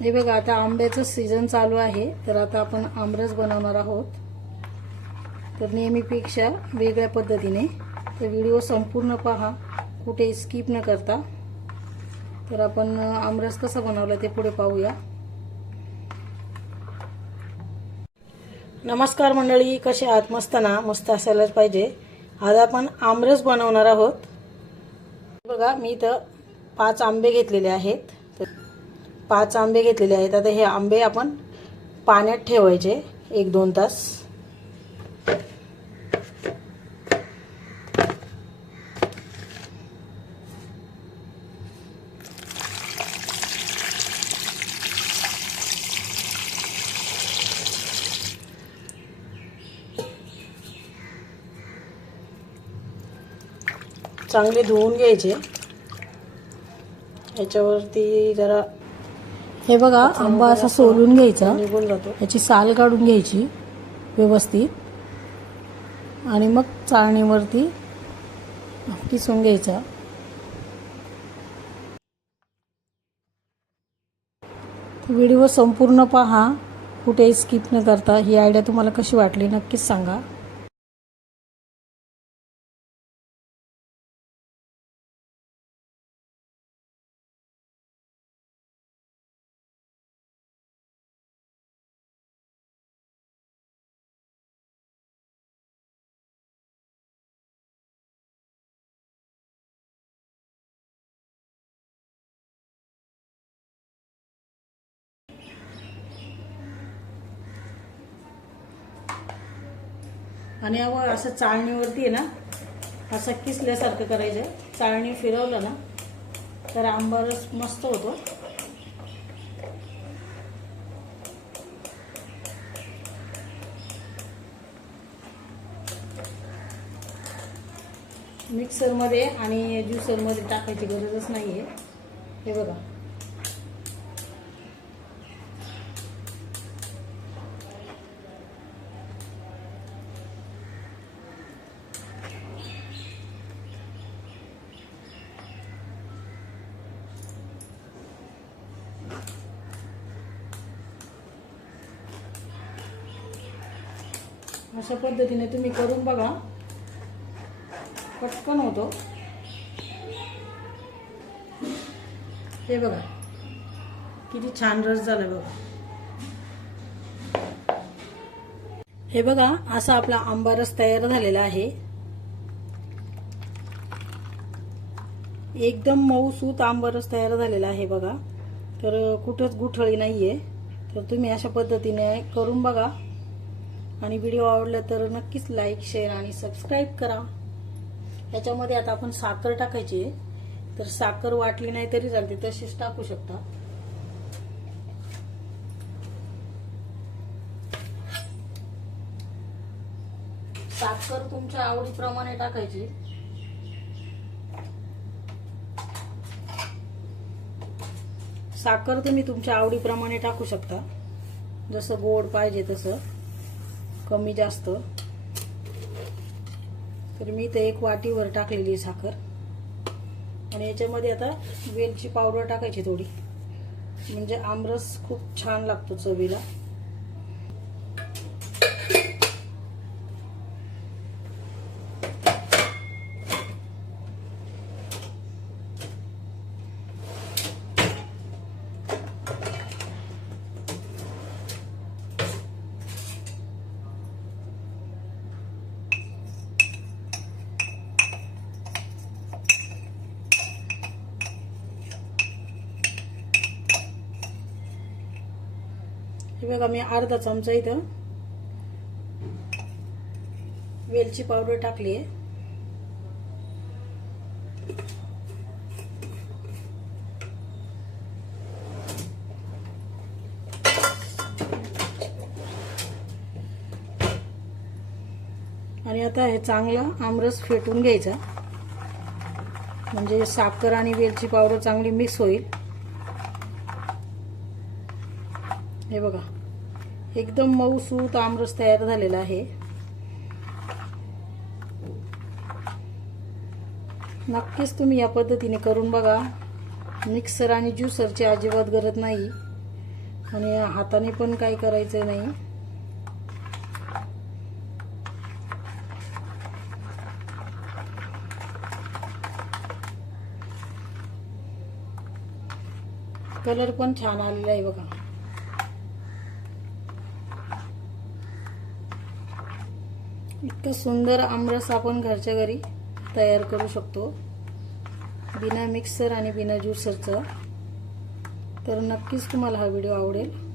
हे बघा, आता आंब्याचं सीझन चालू आहे, तर आता आपण आमरस बनवणार आहोत. तर नेहमीपेक्षा वेगळ्या पद्धतीने. तर व्हिडिओ संपूर्ण पहा, कुठे स्किप न करता. तर आपण आमरस कसा बनवला ते पुढे पाहूया. नमस्कार मंडळी, कसे आहात? मस्त ना? मस्त असायलाच पाहिजे. आज आपण आमरस बनवणार आहोत. बघा, मी इथं 5 आंबे घेतलेले आहेत. 5 आंबे घेतलेले आहेत. आता हे आंबे आपण पाण्यात ठेवायचे 1-2 तास. चांगले धुवून घ्यायचे. याच्यावरती जरा हे बघा, आंबा असा सोलून घ्यायचा, निघून जातो. याची साल काढून घ्यायची व्यवस्थित आणि मग चाळणीवरती किसून घ्यायचा. व्हिडिओ संपूर्ण पहा, कुठेही स्किप न करता. ही आयडिया तुम्हाला कशी वाटली नक्कीच सांगा. आणि यावर असं चाळणीवरती आहे ना, असं किसल्यासारखं करायचं. चाळणी फिरवलं ना तर आंबारस मस्त होतो. मिक्सरमध्ये आणि ज्युसरमध्ये टाकायची गरजच नाही आहे. हे बघा, अशा पद्धतीने तुम्ही करून बघा, पटकन होतो. हे बघा किती छान रस झाला बघा. हे बघा, असा आपला आंबारस तयार झालेला आहे. एकदम मऊसूत आंबारस तयार झालेला आहे बघा. तर कुठंच गुठळी नाहीये. तर तुम्ही अशा पद्धतीने करून बघा. आणि व्हिडिओ आवडला तर नक्कीच लाईक, शेअर आणि सबस्क्राईब करा. याच्यामध्ये आता आपण साखर टाकायची आहे. तर साखर वाटली नाही तरी चालते, तशीच टाकू शकता. साखर तुमच्या आवडीप्रमाणे टाकायची. साखर तुम्ही तुमच्या आवडीप्रमाणे टाकू शकता, जसं गोड पाहिजे तसं, कमी जास्त. तर मी इथे 1 वाटीवर टाकलेली आहे साखर. आणि याच्यामध्ये आता वेलची पावडर टाकायची थोडी, म्हणजे आमरस खूप छान लागतो चवीला. हे बघा, मी अर्धा चमचा इथं वेलची पावडर टाकली आहे. आणि आता हे चांगलं आमरस फेटून घ्यायचा, म्हणजे साखर आणि वेलची पावडर चांगली मिक्स होईल. हे बघा, एकदम मऊसूत आमरस तयार झालेला आहे. नक्कीच तुम्ही या पद्धतीने करून बघा. मिक्सर आणि ज्युसरची अजिबात गरज नाही. आणि हाताने पण काही करायचं नाही. कलर पण छान आलेला आहे बघा. इतकं सुंदर आमरस आपण घरच्या घरी तयार करू शकतो, बिना मिक्सर आणि बिना ज्युसरचं. तर नक्कीच तुम्हाला हा व्हिडिओ आवडेल.